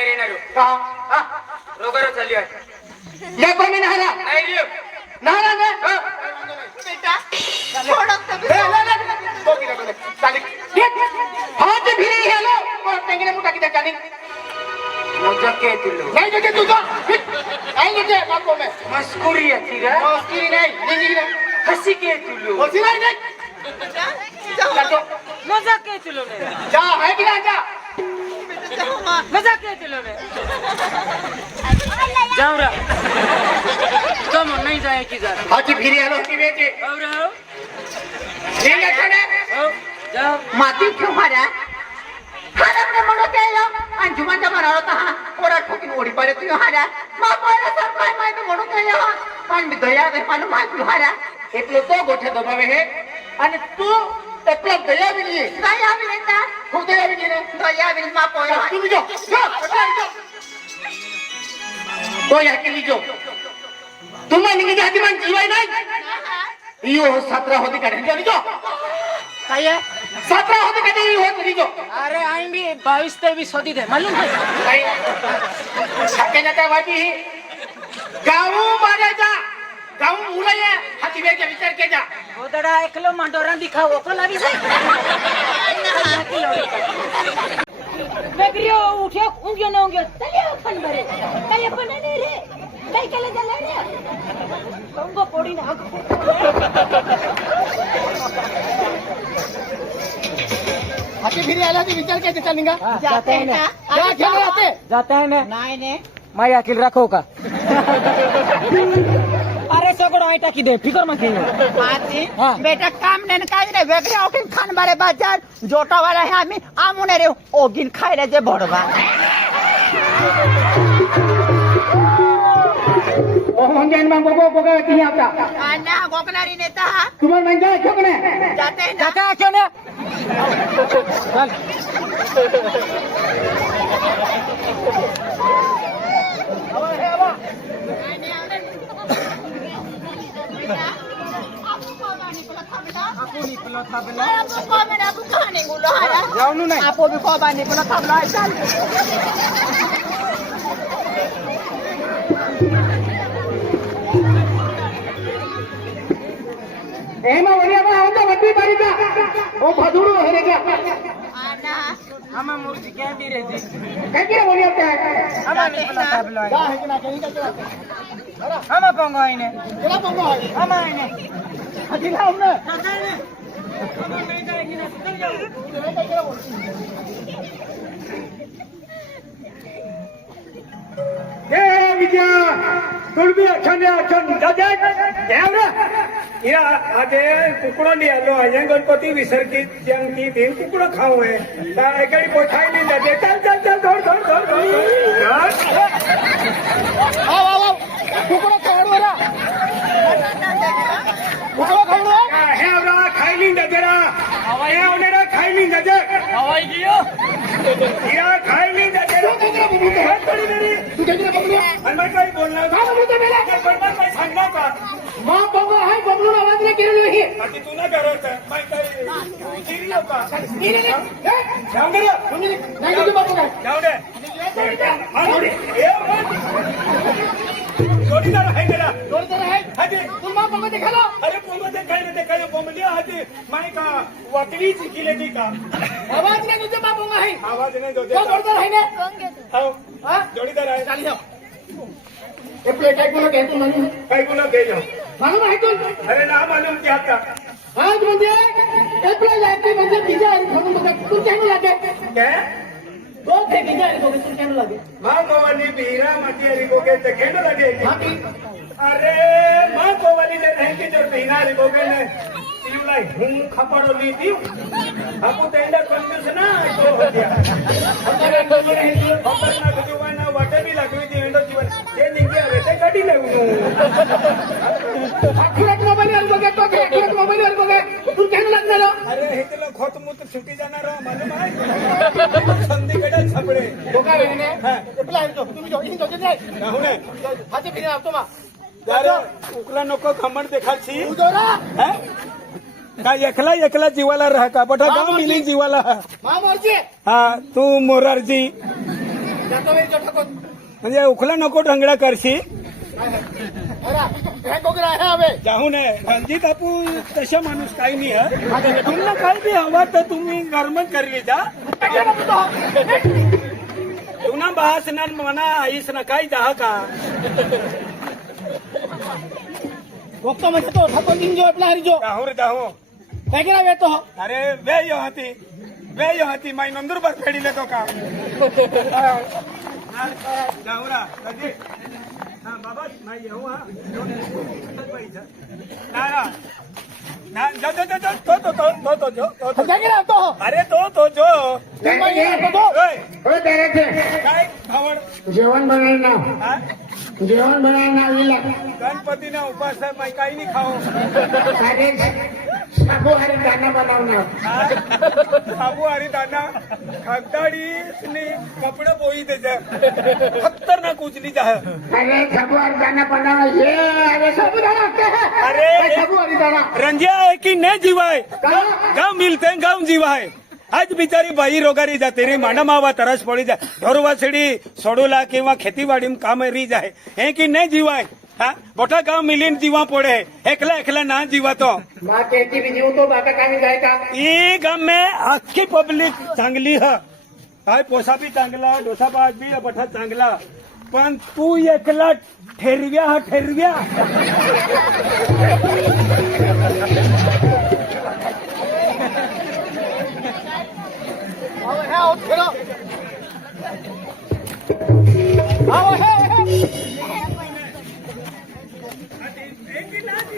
नरेनारो का रोगारो चालली आहे या कोणी नहारा नाही रे नहारा ना बेटा थोडं हात भिरी हेलो टेंगणे मुठा किती जाणी मजा के तुलो नाही जे तुझा नाही जे बाको में मस्कुरी आहे रे मस्करी नाही निंगी ना हसी के तुलो होती नाही मजा के तुलो ने जा है कि ना जा मजा के तुलो ने जाऊ रा तुम नहीं जाए की जा हात भिरी हेलो की बेटे और ये लखने जाओ माती क्यों मारा हाडा म्हणो ते अंजुमन मारा होता हा ओरा ठोकीन ओडी पडे तू हाडा मा पहिला सर काय माहिती म्हणू ते पण मी दया दे पण माती हाडा એટલે તો ગોઠે દબાવે હે અને તું એટલે દયા બી નહીં दया बिना ખૂબ દયા બી નહીં दया बिन मा पोय તું બીજો જો તો યાર કે લીજો તું મને નિગી હાથી માં જીવાય નહીં ઈયો 17 હોતી કાઢે લીજો काय है 17 હોતી કાઢે ઈ હોત લીજો अरे आई भी 22-23 होती थे मालूम है काही साके नका वाटी गाव मारे जा गाव मुलाय हाती बेके विचार के जा गोदड़ा एकलो मंडोरा दिखाओ ओको लावी से बेकरियो उठ्यो उंग्यो न उंग्यो चले अपन भरे काय अपन ने रे काय केले चले रे कंगो पोडी ना हाती फिरी आला ती विचार के चलेगा जाते हैं ना जा खेले जाते जाता है ना नाही ने मैं अकेल रखो का अरे सगळं आयटा की दे फिकर मत घेऊ माती हाँ। बेटा काम ने काय रे वेगळे ओकिन खान बारे बाजार जोटा वाला है आम्ही आमुने रे ओगिन खायला जे भडवा ओ मंजन में बोबो बोगा की आता आना गोकनारी नेता तुम्हारे मंजा छोकने जाते हैं ना जाता है क्यों ना चल जाऊ नाही आपो भी को बानी को थांबला चल एमा वनिया में आंदा वड्डी बारी का ओ भदुड़ो हेरे का आना हम मूर्ति क्या भी रहती काय के वनिया का हम निकला थाबलो जा है कि ना कहीं का हम पंगो आईने केला पंगो है हम आईने हाथी ना हमने हम नहीं जाएगी ना चल जाओ ए विजय तुलबी अखंड अखंड जाजे केवरा या आजे कुकड़ो ले आलो अजय गणपति विसर्जित जंग की दिन कुकड़ो खाओ है एकड़ी पोछाई नहीं दे चल चल चल दौड़ दौड़ दौड़ दौड़ आओ आओ आओ कुकड़ो खावड़ो रा कुकड़ो खावड़ो है हमरा खाई नहीं दजरा ए ओनेरा खाई नहीं दजे हवाई गियो या खाई नहीं दजरा तू केकरा बोलू तो थोड़ी मेरी तू केकरा बोलू और मैं कोई बोलना का बोलू तो मेला बर्बाद मैं सांगना का मां पंगो है बबलू आवाज ने केलो ही बाकी तू ना करत मैं कोई सीरियो का इने ने जाऊं दे नहीं तुझे बापू का जाऊं दे हां थोड़ी ए जोड़ीदार है मेरा जोर दे है हाजी तुम मां पंगो दिखा लो अरे पोमो देखा पोमलिया हाजी मैं का वकली चिकिले दी का आवाज ने तुझे बापू का है आवाज नहीं दो तो जोर दे है ने हां हां जोड़ीदार है चाली जाओ ए प्लेट एक बोलो के तू मालूम कई गुना दे जाओ मालूम है तू अरे ना मालूम क्या था हां म्हणजे ए प्लेट लाते म्हणजे पिझ्झा आणि खाऊन बघा तू केनो लागे क्या दो थे पिझ्झा आणि बघा तू केनो लागे मां गोवाली बीरा मटियरी को के चकेनो लगे हां की अरे मां गोवाली ने नहीं के जो बीना रे को के ने लाई हूं खपड़ो ली थी आपको तेंडा कंफ्यूज ना तो हो गया हमारे अंदर नहीं खबर ना जुवान ना वाटे भी लगवी थी एंडो जीवन ये निके वेते गाड़ी लगू अखुरट मोबाईल वर बघा तो अखुरट मोबाईल वर बघा तू केनो लागणार अरे हेतला खोत मुत छुटी जाणार मालूम आहे संधीकडे छपडे बघा रे ने प्लेट तो तुम्ही जो इन जो जाय नाहुने हाते फिरे आपतो मा अरे उकला नको खमण देखाची उदोरा हैं का एकला एकला जीवाला राह का बटा गाव मिली जीवाला मां मोरजी हा तू मोरारजी म्हणजे उखला नको ढंगडा करशी जाऊ नये रणजित आपू तशा माणूस काही नाही हा तुम्हाला काही बी हवा तर तुम्ही गरमत करली जा तुना बहास ना मना आईस ना काही जा का वक्त म्हणजे तो ठाकूर जो आपला हरिजो दाहू रे दाहू काय केला वेतो अरे वे यो हाती माई नंदुरबार फेडी लेतो का जाऊरा हा बाबा नाही येऊ हा ना जा तो काय केला तो अरे तो जो हो त्याचे काय भावड जेवण बनवणार हा जेवण बनवणार गणपतीना उपास आहे माई काही नाही खाओ अरे शाबूहारी दाना बनवणार साबू आणि दाना खगदाडी कपडे पोई त्याच्या खतरनाक उचली जा अरे शाबूहारी दाना बनवणार ये अरे साबुदाणा अरे शाबूहारी दाना रंजिया है कि नहीं जीवाए गाँव मिलते हैं गाँव जीवा है आज बिचारी बाई रोगारी जाते रे मांडा मावा तरस पड़ी जाए ढोरवासड़ी सोडूला किंवा खेतीवाड़ी में काम री जाए है कि नहीं जीवाए हाँ मोठा गाव मिलीन जीवा पड़े एकला ना जीवा तो माँ कहती भी जीव तो बाका कामी जाएगा ये गांव में आखी पब्लिक चांगली है हाय पोसा भी चांगला डोसा भात भी बठा चांगला पण तू एकला ठेरव्या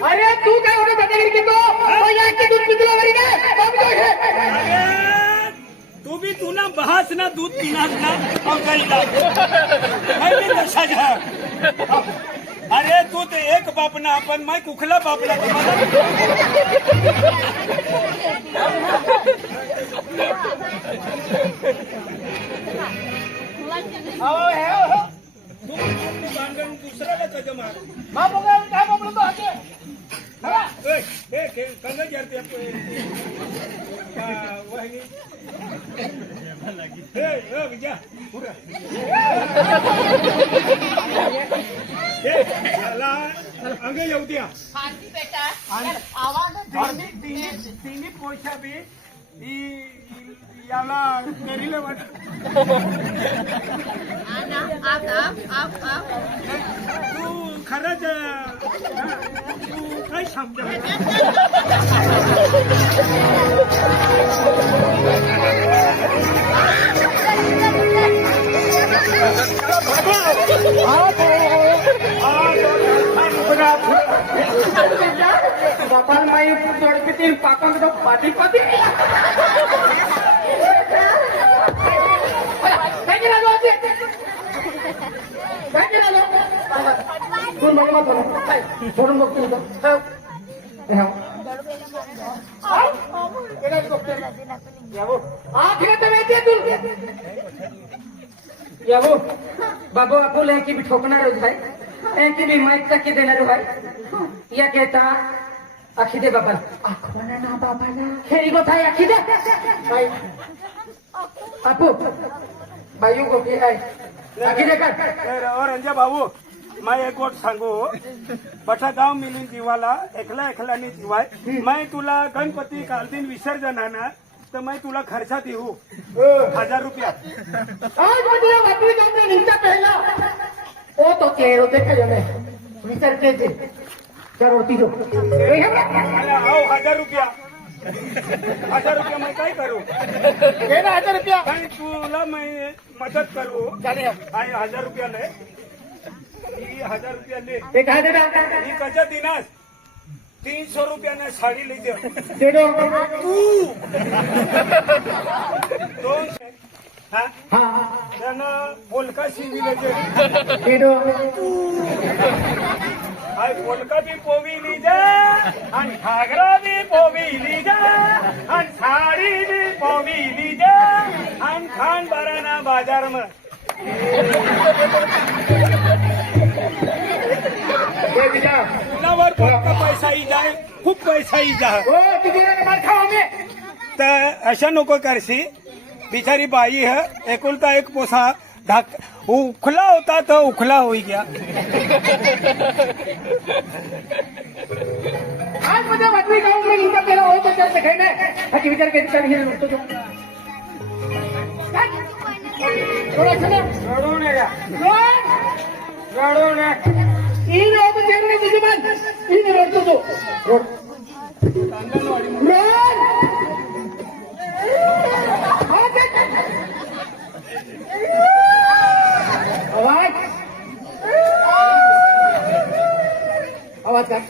अरे तू काय होतं दादागिरी घेतो की दूध पिकला वरी काय तू भी तू ना बहास ना दूध पीना ना और गईला मैं भी नशा जा अरे तू तो एक बाप ना अपन मैं कुखला बापला दुसऱ्याला कजम माँ बोगा काय बोलतो तो आके कंगा जाते विजय पुरा याला अंग येऊ द्या तिन्ही पोषा बी याला करील वाट तू खरंच तू काय समजा बापाल माई जोडपीती पाकून तो पाती काय केला काय केला दोन बघ मत सोडून बघतो यावो बाबू आपुल की भी ठोकणार है की भी माइक तक के देणार है या कहता आखी दे बाबा आखवना ना बाबाला खेरी गोथा आखी दे आपू बायू को की है आखी दे कर और रंजा बाबू मैं एक गोट सांगू बठा गाव मिली जीवाला एकला नहीं जीवाय मैं तुला गणपती काल दिन विसर्जन आना तो मैं तुला खर्चा देऊ 1000 रुपया आज मुझे बातमी तुमने नीचा पहला ओ तो चेहरो देखा जो मैं विचार के दे करोती जो आओ 1000 रुपया 1000 रुपया मैं काय करू देना 1000 रुपया काय तुला मैं मदत करू चले 1000 रुपया ले 1000 रुपया ले ते काय देना ही कशा दिनास 300 रुपया ने साड़ी ले जा दे दो दोन हाँ हाँ त्यानं पोलका शिविले जे दे दो हाय पोलका भी पोवी ली जा आणि घागरा भी पोवी ली जा आणि साडी भी पोवी ली जा आणि खान बाराना बाजार में ये बिजा कुणावर फक्त पैसा ही जाय खूप पैसा ही जाय ओ तुझे मार खाओ मैं तर अशा नको करशी बिचारी बाई है एकुलता एक पोसा उखला होता तो उखला हो गया. आज मध्ये बातमी गाऊन मी इन्कम केला होतो त्याचं काही नाही बाकी विचार कधी चालू हे म्हणतो तो थोडा छान रडू नका रडू नका ई रोड चेंगणे तुझी मन ई रडतो तो रोड आवाज आवाज काय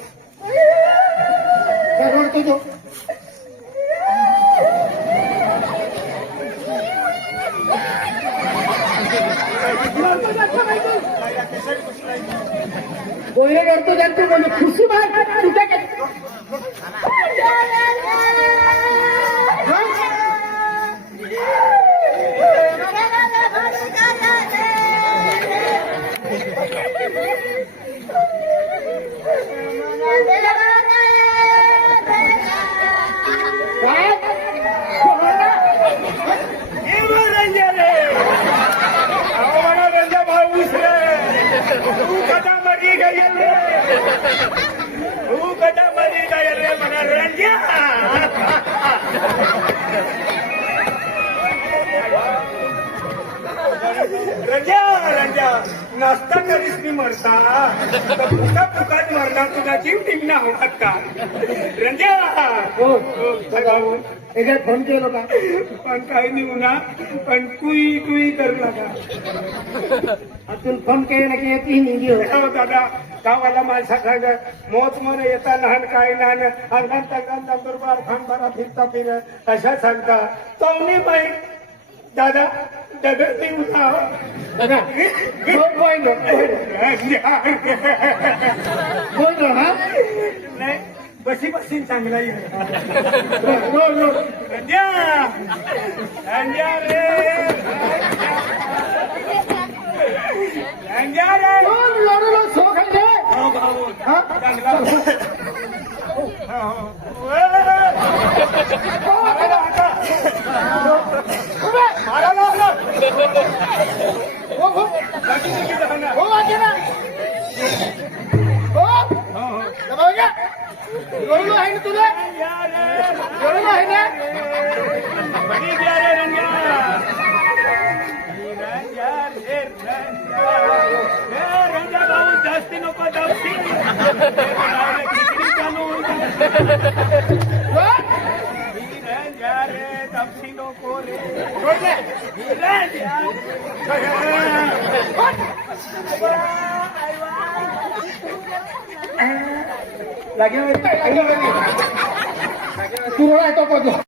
रडतो तो बोले करतो त्यांचे बोले खुशी बाय तुझ्या नाश्ता करीस मी मरता फुका फुकात मरणार तुझा जीव टिकना होणार का रंजा हो भाऊ एकदा फोन केलो का पण काही नाही होणार पण कुई कुई करू नका अजून फोन केला की येते निघी हो हो दादा गावाला माणसाखायला मोज मध्ये येता लहान काय लहान अंगण तंगण नंदुरबार खानबारा फिरता फिर अशा सांगता तवनी बाई दादा डबे देऊ ना दादा बोल हा नाही बसी बसी चांगला येईल बोल रंजा रंजा रे रंजा रे लढलो सो खाल्ले हो भाऊ हा चांगला हो वाटे ना हो दबावजा लढलो आहे ना तुला लढलो आहे ना जास्ती नको जास्ती जास्ती नको रे लागेल तू रोडा येतो